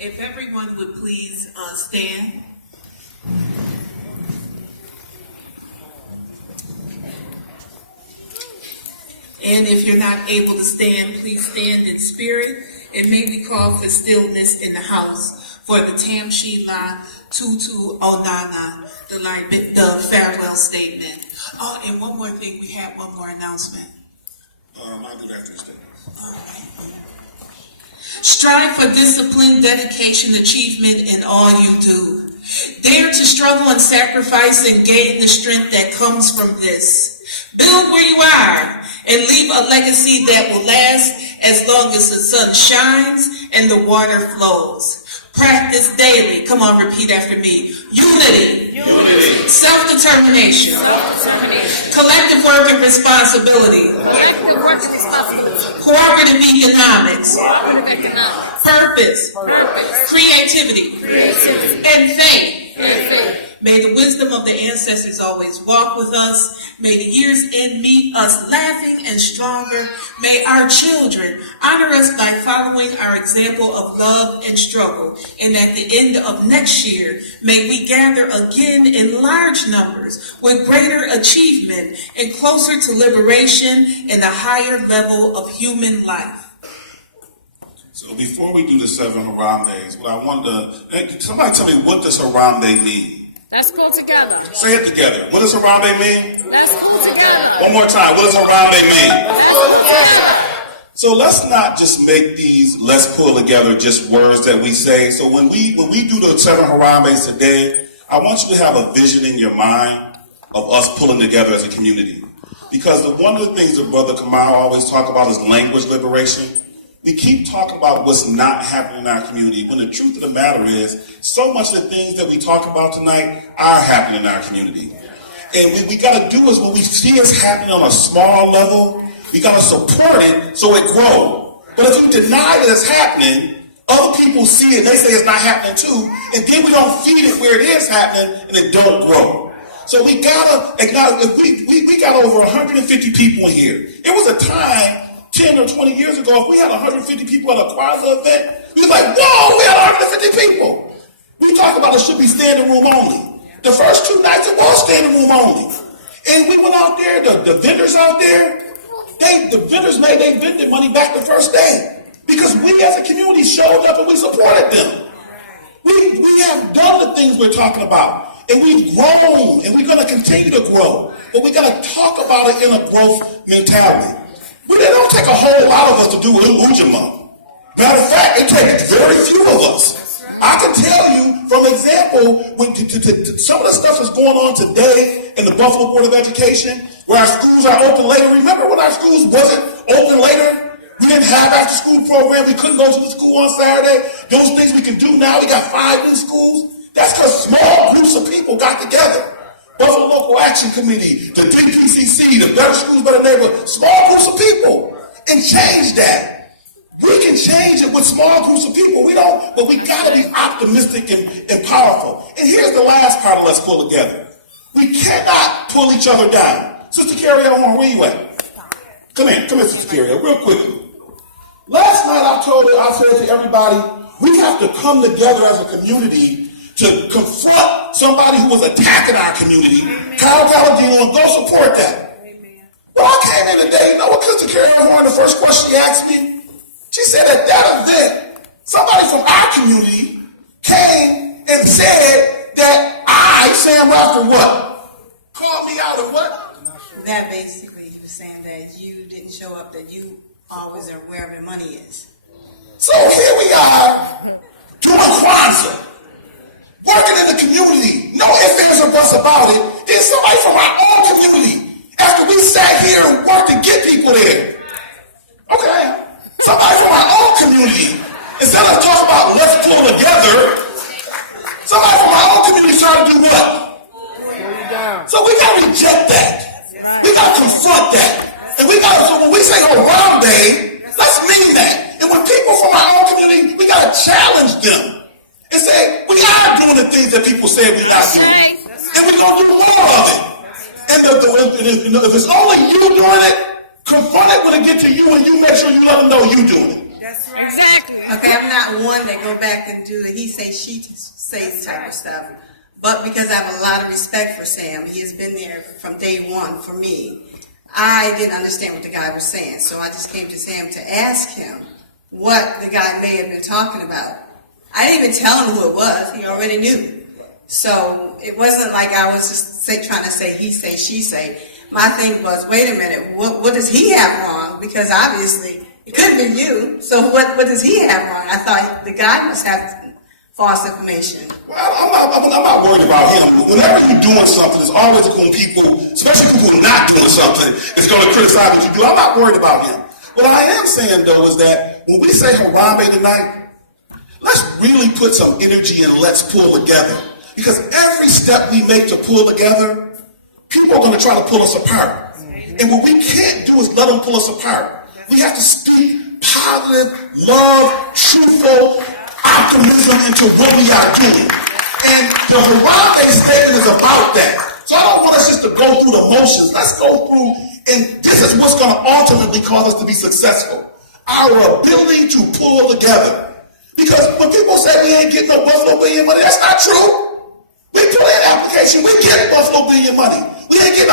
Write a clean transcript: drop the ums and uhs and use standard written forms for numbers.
If everyone would please stand. And if you're not able to stand, please stand in spirit. And may we call for stillness in the house for the Tamshila Tutu Onana, the farewell statement. Oh, and one more thing, we have one more announcement. I'll do that Tuesday. Strive for discipline, dedication, achievement in all you do. Dare to struggle and sacrifice and gain the strength that comes from this. Build where you are and leave a legacy that will last as long as the sun shines and the water flows. Practice daily. Come on, repeat after me. Unity. Unity. Self-determination. Self-determination. Collective work and responsibility. Collective work and responsibility. Cooperative economics. Cooperative economics. Purpose. Purpose. Creativity. Creativity. And faith. And faith. May the wisdom of the ancestors always walk with us. May the year's end meet us laughing and stronger. May our children honor us by following our example of love and struggle. And at the end of next year, may we gather again in large numbers with greater achievement and closer to liberation and a higher level of human life. So before we do the 7 Harambe's, what I wanted to, somebody tell me, what does Harambe mean? Let's go together. Say it together. What does Harambe mean? Let's go together. One more time. What does Harambe mean? Let's go together. So let's not just make these let's pull together just words that we say. So when we do the 7 Harambe's today, I want you to have a vision in your mind of us pulling together as a community. Because one of the things that Brother Kamal always talk about is language liberation. We keep talking about what's not happening in our community, when the truth of the matter is, so much of the things that we talk about tonight are happening in our community. And what we got to do is, when we see it's happening on a small level, we got to support it so it grows. But if you deny that it's happening, other people see it and they say it's not happening too, and then we don't feed it where it is happening and it don't grow. So we got to acknowledge, we got over 150 people in here. It was a time 10 or 20 years ago, if we had 150 people at a Kwanzaa event, we was like, whoa, we had 150 people. We talk about it should be standing room only. The first 2 nights, it was standing room only. And we went out there, the vendors out there, the vendors made their vendor money back the first day. Because we as a community showed up and we supported them. We have done the things we're talking about. And we've grown, and we're going to continue to grow. But we got to talk about it in a growth mentality. It don't take a whole lot of us to do Ujamaa. Matter of fact, it takes very few of us. I can tell you, from example, some of the stuff that's going on today in the Buffalo Board of Education, where our schools are open later. Remember when our schools wasn't open later? We didn't have after-school program. We couldn't go to the school on Saturday. Those things we can do now. We got 5 new schools. That's because small groups of people got together. Buffalo Local Action Committee, the DPCC, the Better Schools, Better Neighborhood, small groups of people, and change that. We can change it with small groups of people. We don't, but we got to be optimistic and powerful. And here's the last part of let's pull together. We cannot pull each other down. Sister Carrie Horn, where you at? Come here, Sister Carrie, real quickly. Last night I said to everybody, we have to come together as a community to confront somebody who was attacking our community, Kyle Palladino, and go support that. Amen. Well, I came in today, you know what Sister Carrie Horn, the first question she asked me? She said at that event, somebody from our community came and said that Sam Rafter, what? Called me out of what? That basically, he was saying that you didn't show up, that you always are wherever the money is. So here we are, doing Kwanzaa. Working in the community, no ifs, ands, or buts about it. Then somebody from our own community, after we sat here and worked to get people there. Okay, somebody from our own community, instead of talking about let's pull together, somebody from our own community started to do what? So we got to reject that. We got to confront that. And so when we say Harambe, let's mean that. And when people from our own community, we got to challenge them. And say, we are doing the things that people say we're not doing. And we're going to do more of it. And if it's only you doing it, confront it when it gets to you and you make sure you let them know you're doing it. That's right. Exactly. Okay, I'm not one that go back and do the he say, she say type of stuff. But because I have a lot of respect for Sam, he has been there from day one for me. I didn't understand what the guy was saying, so I just came to Sam to ask him what the guy may have been talking about. I didn't even tell him who it was. He already knew. So it wasn't like I was just trying to say he say, she say. My thing was, wait a minute, what does he have wrong? Because obviously it couldn't be you. So what does he have wrong? I thought the guy must have false information. Well, I'm not worried about him. Whenever you're doing something, there's always going to be people, especially people who are not doing something, is going to criticize what you do. I'm not worried about him. What I am saying, though, is that when we say Harambe tonight, let's really put some energy and let's pull together. Because every step we make to pull together, people are going to try to pull us apart. And what we can't do is let them pull us apart. We have to speak positive, love, truthful optimism into what we are doing. And the Harambe statement is about that. So I don't want us just to go through the motions. Let's go through, and this is what's going to ultimately cause us to be successful. Our ability to pull together. Because when people say we ain't getting no Buffalo Billion money, that's not true. We put in an application, we get Buffalo Billion money. We ain't getting